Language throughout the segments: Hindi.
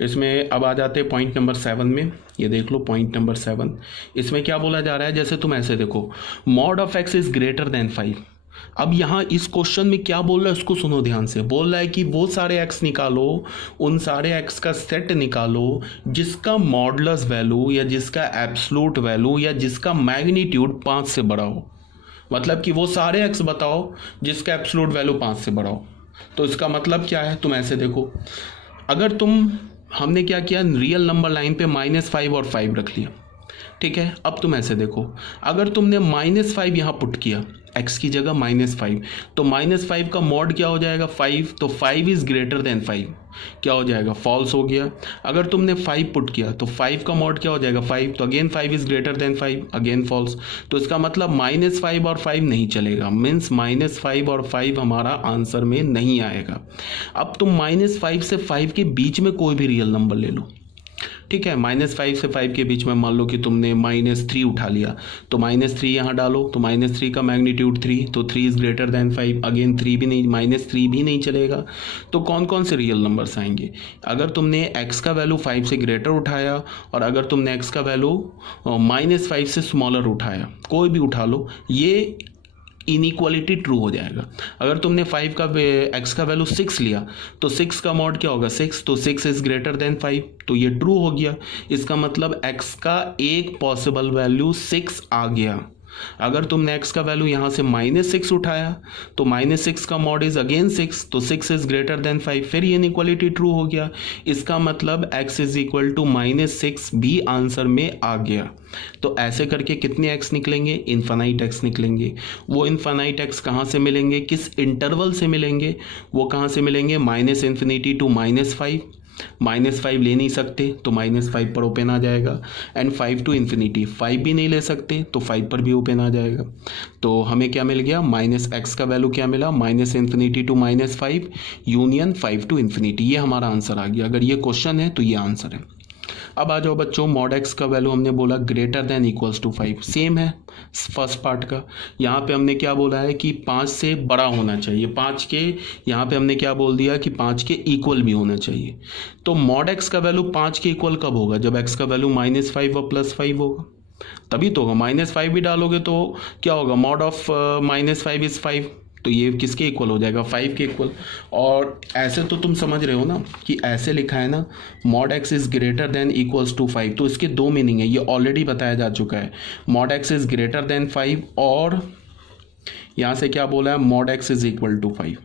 इसमें अब आ जाते हैं पॉइंट नंबर 7 में। ये देख लो पॉइंट नंबर 7, इसमें क्या बोला जा रहा है, जैसे तुम ऐसे देखो mod of x is greater than 5। अब यहाँ इस क्वेश्चन में क्या बोल रहा है उसको सुनो ध्यान से। बोल रहा है कि वो सारे एक्स निकालो, उन सारे एक्स का सेट निकालो जिसका मॉडुलस वैल्यू या जिसका एब्सोल्यूट वैल्यू या जिसका मैग्नीट्यूड 5 से बड़ा हो। मतलब कि वो सारे एक्स बताओ जिसका एब्सोल्यूट वैल्यू 5 से बड़ा हो। तो इसका मतलब क्या है, तुम ऐसे देखो, अगर तुम, हमने क्या किया, रियल नंबर लाइन पे -5 और 5 रख लिया, ठीक है। अब तुम ऐसे देखो, अगर तुमने -5 यहाँ पुट किया x की जगह -5, तो -5 का मॉड क्या हो जाएगा 5, तो 5 इज ग्रेटर देन 5 क्या हो जाएगा, फॉल्स हो गया। अगर तुमने 5 पुट किया तो 5 का मॉड क्या हो जाएगा 5, तो again 5 is greater than 5, again false. तो इसका मतलब -5 और 5 नहीं चलेगा, मीन्स -5 और 5 हमारा आंसर में नहीं आएगा। अब तुम -5 से 5 के बीच में कोई भी रियल नंबर ले लो, ठीक है। -5 से 5 के बीच में मान लो कि तुमने -3 उठा लिया, तो -3 यहाँ डालो, तो -3 का मैग्नीट्यूड 3, तो 3 इज ग्रेटर देन 5, अगेन 3 भी नहीं, -3 भी नहीं चलेगा। तो कौन कौन से रियल नंबर्स आएंगे, अगर तुमने x का वैल्यू 5 से ग्रेटर उठाया और अगर तुमने x का वैल्यू -5 से स्मॉलर उठाया, कोई भी उठा लो, ये इनइक्वालिटी ट्रू हो जाएगा। अगर तुमने 5 का x का वैल्यू 6 लिया तो 6 का मॉड क्या होगा 6, तो 6 इज ग्रेटर देन 5, तो ये ट्रू हो गया। इसका मतलब x का एक पॉसिबल वैल्यू 6 आ गया। अगर तुमने x का वैल्यू यहाँ से -6 उठाया तो -6 का मॉड इज अगेन 6, तो 6 इज ग्रेटर देन 5, फिर ये इनइक्वालिटी ट्रू हो गया। इसका मतलब x इज इक्वल टू -6 भी आंसर में आ गया। तो ऐसे करके कितने x निकलेंगे, इन्फानाइट x निकलेंगे। वो इन्फानाइट x कहाँ से मिलेंगे, किस इंटरवल से मिलेंगे, वो कहाँ से मिलेंगे, -∞ टू -5, -5 ले नहीं सकते तो -5 पर ओपन आ जाएगा, एंड 5 टू इन्फिनिटी, 5 भी नहीं ले सकते तो 5 पर भी ओपन आ जाएगा। तो हमें क्या मिल गया, -x का वैल्यू क्या मिला, -∞ टू -5 यूनियन 5 टू इन्फिनिटी, ये हमारा आंसर आ गया। अगर ये क्वेश्चन है तो ये आंसर है। अब आ जाओ बच्चों, मॉड x का वैल्यू हमने बोला greater than equals to 5, same है फर्स्ट पार्ट का। यहाँ पे हमने क्या बोला है कि 5 से बड़ा होना चाहिए, 5 के, यहाँ पे हमने क्या बोल दिया कि 5 के इक्वल भी होना चाहिए। तो मॉड x का वैल्यू 5 के इक्वल कब होगा, जब x का वैल्यू -5 और +5 होगा, तभी तो होगा। -5 भी डालोगे तो क्या होगा, मॉड ऑफ -5 इज 5, तो ये किसके इक्वल हो जाएगा, 5 के इक्वल। और ऐसे तो तुम समझ रहे हो ना कि ऐसे लिखा है ना, mod x is greater than equals to 5, तो इसके दो मीनिंग है, ये ऑलरेडी बताया जा चुका है। Mod x is greater than 5 और यहाँ से क्या बोला है, mod x is equal to 5।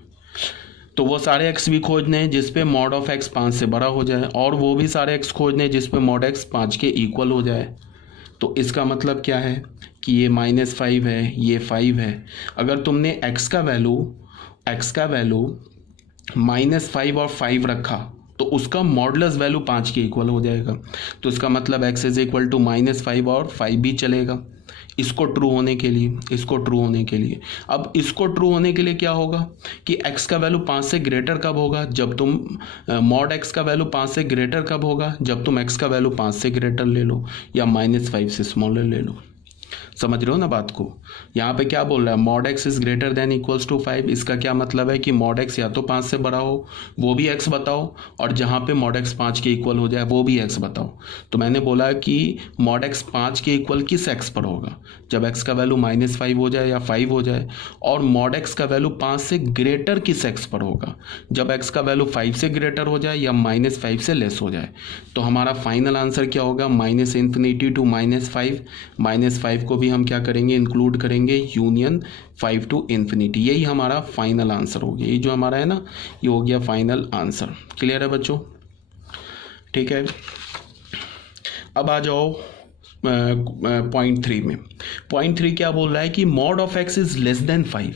तो वो सारे x भी खोजने हैं जिस पे मॉड ऑफ x 5 से बड़ा हो जाए, और वो भी सारे x खोजने हैं जिस पे मॉड x 5 के इक्वल हो जाए। तो इसका मतलब क्या है कि ये -5 है, ये 5 है। अगर तुमने x का वैल्यू -5 और 5 रखा तो उसका मॉडुलस वैल्यू 5 के इक्वल हो जाएगा। तो इसका मतलब x इज इक्वल टू -5 और 5 भी चलेगा, इसको ट्रू होने के लिए, इसको ट्रू होने के लिए। अब इसको ट्रू होने के लिए क्या होगा कि x का वैल्यू 5 से ग्रेटर कब होगा, जब तुम मॉड x का वैल्यू 5 से ग्रेटर कब होगा, जब तुम x का वैल्यू 5 से ग्रेटर ले लो या -5 से स्मॉलर ले लो। समझ रहे हो ना बात को। यहाँ पे क्या बोल रहा है, mod x is greater than equals to 5, इसका क्या मतलब है कि मॉड x या तो 5 से बड़ा हो, वो भी x बताओ, और जहाँ पे मॉड x 5 के इक्वल हो जाए वो भी x बताओ। तो मैंने बोला कि मॉड x 5 के इक्वल किस x पर होगा, जब x का वैल्यू -5 हो जाए या 5 हो जाए, और मॉड x का वैल्यू 5 से ग्रेटर किस x पर होगा, जब x का वैल्यू 5 से ग्रेटर हो जाए या -5 से लेस हो जाए। तो हमारा फाइनल आंसर क्या होगा, -∞ टू -5, -5 को भी हम क्या करेंगे, इंक्लूड करेंगे, यूनियन 5 टू इन्फिनिटी। यही हमारा फाइनल आंसर हो गया, ये जो हमारा है ना, ये हो गया फाइनल आंसर। क्लियर है बच्चों, ठीक है। अब आ जाओ पॉइंट 3 में। पॉइंट 3 क्या बोल रहा है कि mod of x is less then 5,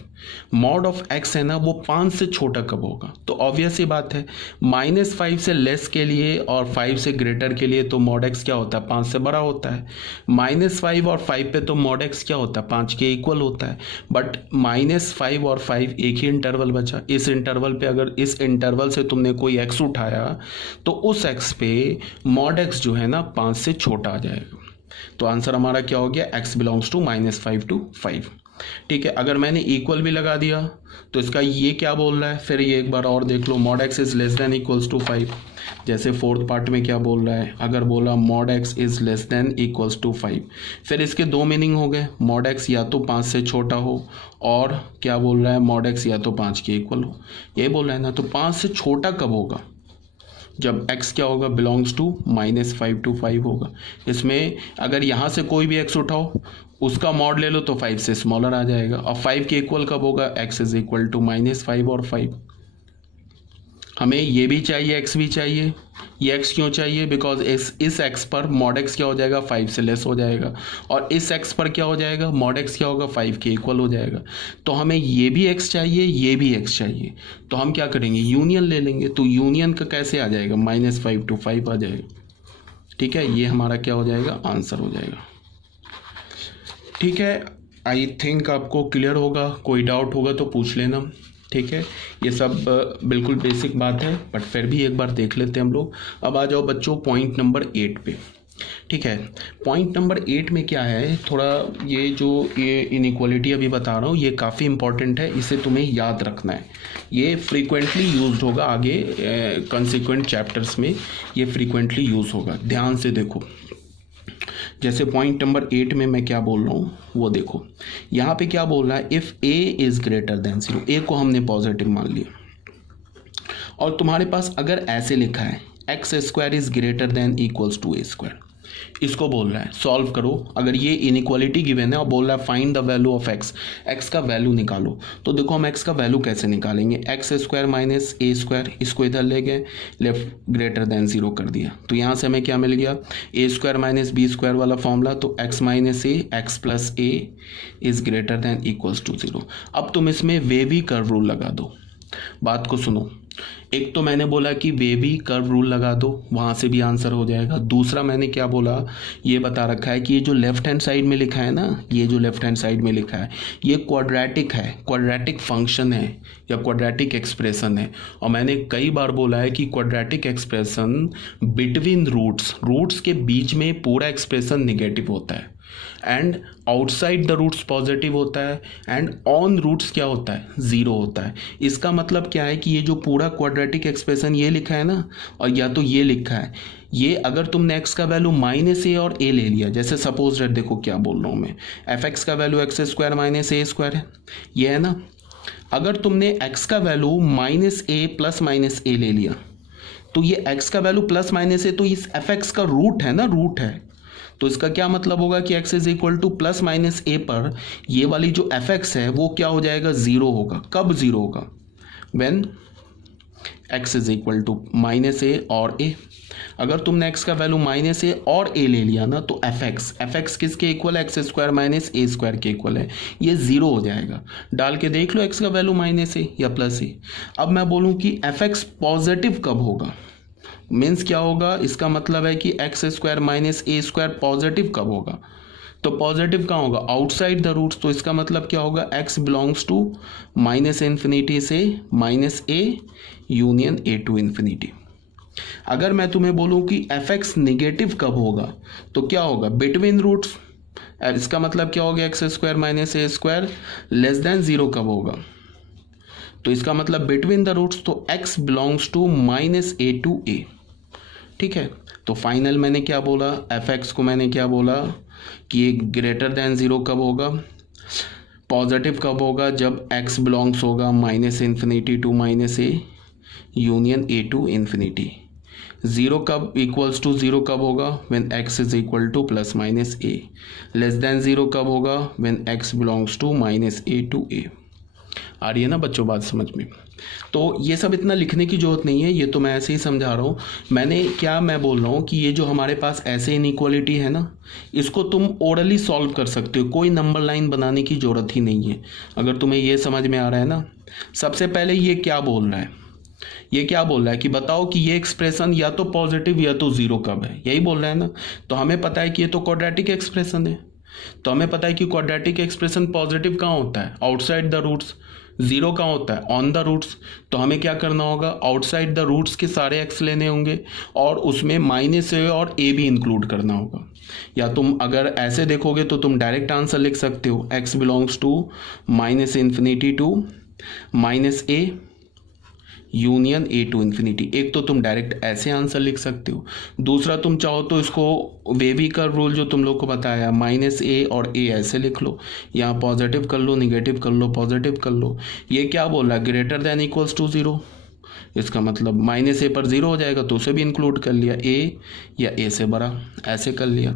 mod of x है ना वो 5 से छोटा कब होगा। तो ऑब्वियस ही बात है, -5 से लेस के लिए और 5 से ग्रेटर के लिए तो मॉड x क्या होता है, 5 से बड़ा होता है। -5 और 5 पे तो मॉड x क्या होता है, 5 के इक्वल होता है। बट -5 और 5 एक ही इंटरवल बचा, इस इंटरवल पे अगर इस इंटरवल से तुमने कोई x उठाया तो उस x पे मॉड x जो है ना 5 से छोटा आ जाएगा। तो आंसर हमारा क्या हो गया, x बिलोंग्स टू -5 टू 5। ठीक है, अगर मैंने इक्वल भी लगा दिया तो इसका ये क्या बोल रहा है, फिर ये एक बार और देख लो, mod x is less than equals to 5। जैसे फोर्थ पार्ट में क्या बोल रहा है, अगर बोला mod x is less than equals to 5, फिर इसके दो मीनिंग हो गए, मॉड एक्स या तो 5 से छोटा हो और क्या बोल रहा है, मॉड एक्स या तो 5 के इक्वल हो। ये बोल रहा है ना, तो 5 से छोटा कब होगा, जब x क्या होगा, बिलोंग्स टू -5 to 5 होगा। इसमें अगर यहाँ से कोई भी x उठाओ, उसका मॉड ले लो तो 5 से स्मॉलर आ जाएगा। और 5 के इक्वल कब होगा, x इज इक्वल टू -5 और 5। हमें ये भी चाहिए, x भी चाहिए। ये x क्यों चाहिए, बिकॉज इस x पर मॉड x क्या हो जाएगा, 5 से लेस हो जाएगा, और इस x पर क्या हो जाएगा, मॉड x क्या होगा, 5 के इक्वल हो जाएगा। तो हमें ये भी x चाहिए, ये भी x चाहिए, तो हम क्या करेंगे, यूनियन ले लेंगे। तो यूनियन का कैसे आ जाएगा, -5 to 5 आ जाएगा। ठीक है, ये हमारा क्या हो जाएगा, आंसर हो जाएगा। ठीक है, आई थिंक आपको क्लियर होगा, कोई डाउट होगा तो पूछ लेना। ठीक है, ये सब बिल्कुल बेसिक बात है, बट फिर भी एक बार देख लेते हैं हम लोग। अब आ जाओ बच्चों पॉइंट नंबर 8 पे। ठीक है, पॉइंट नंबर 8 में क्या है, थोड़ा ये इनइक्वालिटी अभी बता रहा हूँ, ये काफ़ी इंपॉर्टेंट है, इसे तुम्हें याद रखना है। ये फ्रीक्वेंटली यूज्ड होगा आगे कंसिक्वेंट चैप्टर्स में, ये फ्रीक्वेंटली यूज होगा। ध्यान से देखो, जैसे पॉइंट नंबर 8 में मैं क्या बोल रहा हूँ वो देखो। यहाँ पे क्या बोल रहा है, if a is greater than 0, a को हमने पॉजिटिव मान लिया, और तुम्हारे पास अगर ऐसे लिखा है x square is greater than equals to a square, इसको बोल रहा है सॉल्व करो। अगर ये इनइक्वालिटी गिवन है और बोल रहा है find the value of x, x का वैल्यू निकालो, तो देखो हम एक्स का वैल्यू कैसे निकालेंगे, x square minus a square, इसको इधर ले गए, लेफ्ट ग्रेटर देन 0 कर दिया, तो यहाँ से हमें क्या मिल गया, a square minus b square वाला फॉर्मूला, तो x minus a x plus a is greater than equals to 0। अब तुम इसमें वेवी कर्व रूल लगा दो। बात को सुनो, एक तो मैंने बोला कि वेवी कर्व रूल लगा दो, वहाँ से भी आंसर हो जाएगा। दूसरा मैंने क्या बोला, ये बता रखा है कि ये जो लेफ्ट हैंड साइड में लिखा है ना, ये जो लेफ्ट हैंड साइड में लिखा है ये क्वाड्रेटिक है, क्वाड्रेटिक फंक्शन है या क्वाड्रेटिक एक्सप्रेशन है। और मैंने कई बार बोला है कि क्वाड्रेटिक एक्सप्रेशन बिटवीन रूट्स के बीच में पूरा एक्सप्रेशन निगेटिव होता है, and outside the roots positive होता है, एंड ऑन रूट्स क्या होता है, 0 होता है। इसका मतलब क्या है कि ये जो पूरा क्वाड्रेटिक एक्सप्रेशन ये लिखा है ना, और या तो ये लिखा है, ये अगर तुमने x का वैल्यू -a और a ले लिया, जैसे सपोज दैट, देखो क्या बोल रहा हूँ मैं, fx का value x square minus a square है, ये है ना। अगर तुमने x का वैल्यू -a प्लस -a ले लिया, तो ये x का वैल्यू प्लस माइनस है, तो इस fx का रूट है ना, रूट है, तो इसका क्या मतलब होगा कि x is equal to plus minus A पर ये वाली जो fx है वो क्या हो जाएगा, 0 होगा। कब 0 होगा, when x is equal to -a और a। अगर तुमने x का वैल्यू -a और a ले लिया ना, तो fx किसके इक्वल है, x square minus a square के इक्वल है, ये 0 हो जाएगा। डाल के देख लो x का वैल्यू -a या प्लस a। अब मैं बोलूँ कि fx पॉजिटिव कब होगा, मीन्स क्या होगा, इसका मतलब है कि x square minus a square positive कब होगा, तो पॉजिटिव कहाँ होगा, आउटसाइड द रूट्स। तो इसका मतलब क्या होगा, x बिलोंग्स टू -∞ से -a union a to infinity. अगर मैं तुम्हें बोलूँ कि fx निगेटिव कब होगा, तो क्या होगा, बिटवीन रूट्स। इसका मतलब क्या होगा, x square minus a square less than 0 कब होगा, तो इसका मतलब बिटवीन द रूट्स, तो x belongs to -a to a। ठीक है, तो फाइनल मैंने क्या बोला, fx को मैंने क्या बोला कि ये ग्रेटर देन 0 कब होगा, पॉजिटिव कब होगा, जब x बिलोंग्स होगा -∞ to -a union a to infinity. 0 कब इक्वल्स टू 0 कब होगा, when x is equal to plus minus a। Less than 0 कब होगा, when x belongs to -a to a। आ रही है ना बच्चों बात समझ में। तो ये सब इतना लिखने की जरूरत नहीं है, ये तो मैं ऐसे ही समझा रहा हूँ। मैं बोल रहा हूँ कि ये जो हमारे पास ऐसे इनइक्वालिटी है ना, इसको तुम ओरली सॉल्व कर सकते हो, कोई नंबर लाइन बनाने की ज़रूरत ही नहीं है। अगर तुम्हें ये समझ में आ रहा है ना, सबसे पहले ये क्या बोल रहा है, ये क्या बोल रहा है कि बताओ कि ये एक्सप्रेशन या तो पॉजिटिव या तो 0 कब है, यही बोल रहा है ना। तो हमें पता है कि ये तो क्वाड्रेटिक एक्सप्रेशन है, तो हमें पता है कि क्वाड्रेटिक एक्सप्रेशन पॉजिटिव कहाँ होता है, आउटसाइड द रूट्स। जीरो कहाँ होता है, ऑन द रूट्स। तो हमें क्या करना होगा, आउटसाइड द रूट्स के सारे एक्स लेने होंगे और उसमें माइनस ए और ए भी इंक्लूड करना होगा। या तुम अगर ऐसे देखोगे तो तुम डायरेक्ट आंसर लिख सकते हो, x belongs to minus infinity to minus a union A to infinity. एक तो तुम डायरेक्ट ऐसे आंसर लिख सकते हो, दूसरा तुम चाहो तो इसको वेवी का रूल जो तुम लोग को बताया, माइनस ए और ए ऐसे लिख लो, यहाँ पॉजिटिव कर लो, निगेटिव कर लो, पॉजिटिव कर लो। ये क्या बोल रहा है, greater than equals to zero, इसका मतलब माइनस ए पर जीरो हो जाएगा तो उसे भी इंक्लूड कर लिया, ए या ए से बड़ा, ऐसे कर लिया।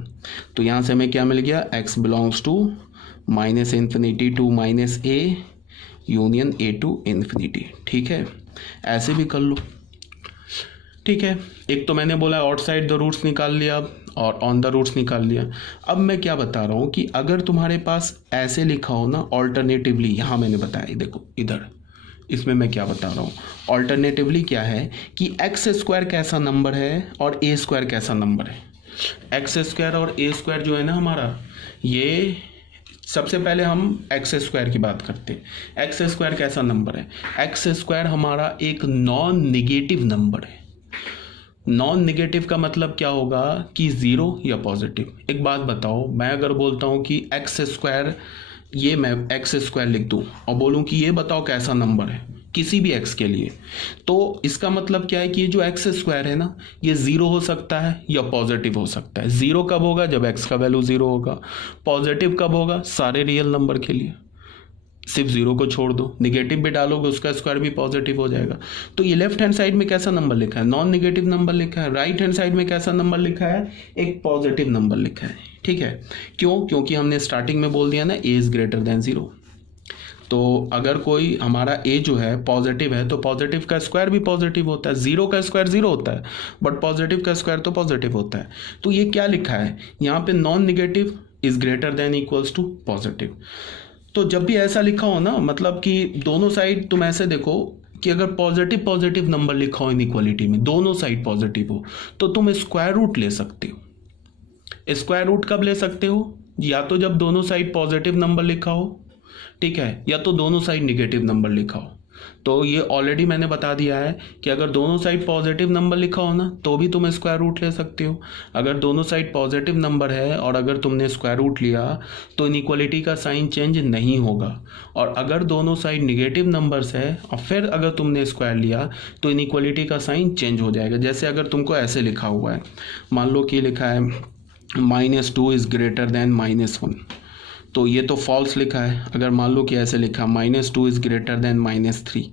तो यहाँ से हमें क्या मिल गया, x belongs to minus infinity to minus a union A to infinity. ठीक है, ऐसे भी कर लो। ठीक है, एक तो मैंने बोला आउटसाइड द रूट्स निकाल लिया और ऑन द रूट्स निकाल लिया। अब मैं क्या बता रहा हूँ कि अगर तुम्हारे पास ऐसे लिखा हो ना ऑल्टरनेटिवली, यहाँ मैंने बताया, देखो इधर इसमें मैं क्या बता रहा हूँ, ऑल्टरनेटिवली क्या है कि एक्स स्क्वायर कैसा नंबर है और ए स्क्वायर कैसा नंबर है। एक्स स्क्वायर और ए स्क्वायर जो है ना हमारा, ये सबसे पहले हम एक्स स्क्वायर की बात करते हैं। एक्स स्क्वायर कैसा नंबर है, एक्स स्क्वायर हमारा एक नॉन निगेटिव नंबर है। नॉन निगेटिव का मतलब क्या होगा कि जीरो या पॉजिटिव। एक बात बताओ, मैं अगर बोलता हूँ कि एक्स स्क्वायर, ये मैं एक्स स्क्वायर लिख दूँ और बोलूँ कि ये बताओ कैसा नंबर है किसी भी एक्स के लिए, तो इसका मतलब क्या है कि ये जो एक्स स्क्वायर है ना, ये जीरो हो सकता है या पॉजिटिव हो सकता है। जीरो कब होगा, जब एक्स का वैल्यू जीरो होगा। पॉजिटिव कब होगा, सारे रियल नंबर के लिए, सिर्फ जीरो को छोड़ दो, निगेटिव भी डालोगे उसका स्क्वायर भी पॉजिटिव हो जाएगा। तो ये लेफ्ट हैंड साइड में कैसा नंबर लिखा है, नॉन निगेटिव नंबर लिखा है। राइट हैंड साइड में कैसा नंबर लिखा है, एक पॉजिटिव नंबर लिखा है। ठीक है, क्यों, क्योंकि हमने स्टार्टिंग में बोल दिया ना ए इज ग्रेटर देन जीरो। तो अगर कोई हमारा ए जो है पॉजिटिव है तो पॉजिटिव का स्क्वायर भी पॉजिटिव होता है, जीरो का स्क्वायर जीरो होता है बट पॉजिटिव का स्क्वायर तो पॉजिटिव होता है। तो ये क्या लिखा है यहाँ पे, non negative is greater than equals to positive. तो जब भी ऐसा लिखा हो ना, मतलब कि दोनों साइड तुम ऐसे देखो कि अगर पॉजिटिव पॉजिटिव नंबर लिखा हो इनइक्वालिटी में, दोनों साइड पॉजिटिव हो, तो तुम स्क्वायर रूट ले सकते हो। स्क्वायर रूट कब ले सकते हो, या तो जब दोनों साइड पॉजिटिव नंबर लिखा हो, ठीक है, या तो दोनों साइड निगेटिव नंबर लिखा हो। तो ये ऑलरेडी मैंने बता दिया है कि अगर दोनों साइड पॉजिटिव नंबर लिखा हो ना तो भी तुम स्क्वायर रूट ले सकते हो। अगर दोनों साइड पॉजिटिव नंबर है और अगर तुमने स्क्वायर रूट लिया तो इनइक्वालिटी का साइन चेंज नहीं होगा। और अगर दोनों साइड निगेटिव नंबर्स है और फिर अगर तुमने स्क्वायर लिया तो इनइक्वालिटी का साइन चेंज हो जाएगा। जैसे अगर तुमको ऐसे लिखा हुआ है, मान लो कि लिखा है -2 इज ग्रेटर देन -1, तो ये तो फॉल्स लिखा है। अगर मान लो कि ऐसे लिखा -2 इज ग्रेटर देन -3,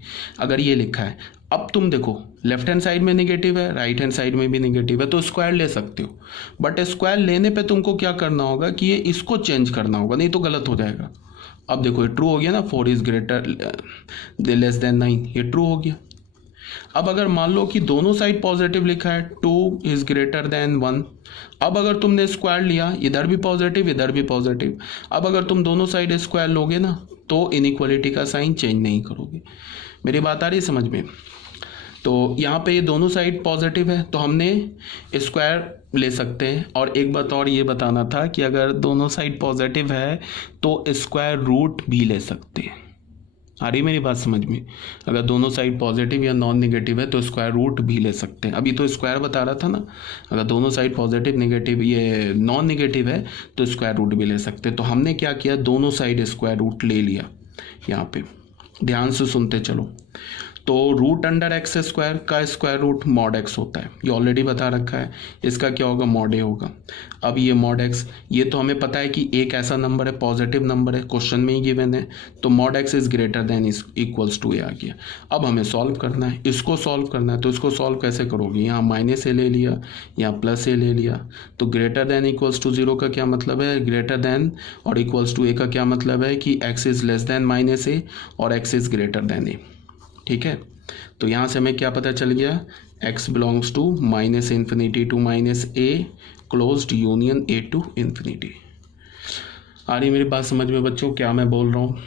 अगर ये लिखा है, अब तुम देखो लेफ्ट हैंड साइड में निगेटिव है, राइट हैंड साइड में भी निगेटिव है, तो स्क्वायर ले सकते हो। बट स्क्वायर लेने पे तुमको क्या करना होगा कि ये इसको चेंज करना होगा, नहीं तो गलत हो जाएगा। अब देखो ये ट्रू हो गया ना, 4 इज ग्रेटर लेस देन 9, ये ट्रू हो गया। अब अगर मान लो कि दोनों साइड पॉजिटिव लिखा है, 2 इज ग्रेटर देन 1, अब अगर तुमने स्क्वायर लिया, इधर भी पॉजिटिव इधर भी पॉजिटिव, अब अगर तुम दोनों साइड स्क्वायर लोगे ना तो इनइक्वालिटी का साइन चेंज नहीं करोगे। मेरी बात आ रही है समझ में। तो यहाँ पे ये दोनों साइड पॉजिटिव है तो हमने स्क्वायर ले सकते हैं। और एक बात और ये बताना था कि अगर दोनों साइड पॉजिटिव है तो स्क्वायर रूट भी ले सकते हैं। आ रही मेरी बात समझ में। अगर दोनों साइड पॉजिटिव या नॉन निगेटिव है तो स्क्वायर रूट भी ले सकते हैं। अभी तो स्क्वायर बता रहा था ना, अगर दोनों साइड पॉजिटिव निगेटिव ये नॉन निगेटिव है तो स्क्वायर रूट भी ले सकते हैं। तो हमने क्या किया, दोनों साइड स्क्वायर रूट ले लिया। यहाँ पे ध्यान से सुनते चलो। तो रूट अंडर एक्स स्क्वायर का स्क्वायर रूट मॉड एक्स होता है, ये ऑलरेडी बता रखा है। इसका क्या होगा, मॉड ए होगा। अब ये मॉड एक्स, ये तो हमें पता है कि एक ऐसा नंबर है पॉजिटिव नंबर है, क्वेश्चन में ही गिवन है, तो mod x is greater than equals to A आ गया। अब हमें सॉल्व करना है, इसको सॉल्व करना है। तो इसको सॉल्व कैसे करोगे, यहाँ माइनस ए ले लिया, यहाँ प्लस ए ले लिया। तो ग्रेटर देन इक्वल्स टू 0 का क्या मतलब है, ग्रेटर देन और इक्वल्स टू ए का क्या मतलब है कि X is less than minus A और X is greater than A. ठीक है, तो यहाँ से हमें क्या पता चल गया, x belongs to minus infinity to minus A closed union A to infinity. आ रही मेरी बात समझ में बच्चों, क्या मैं बोल रहा हूँ।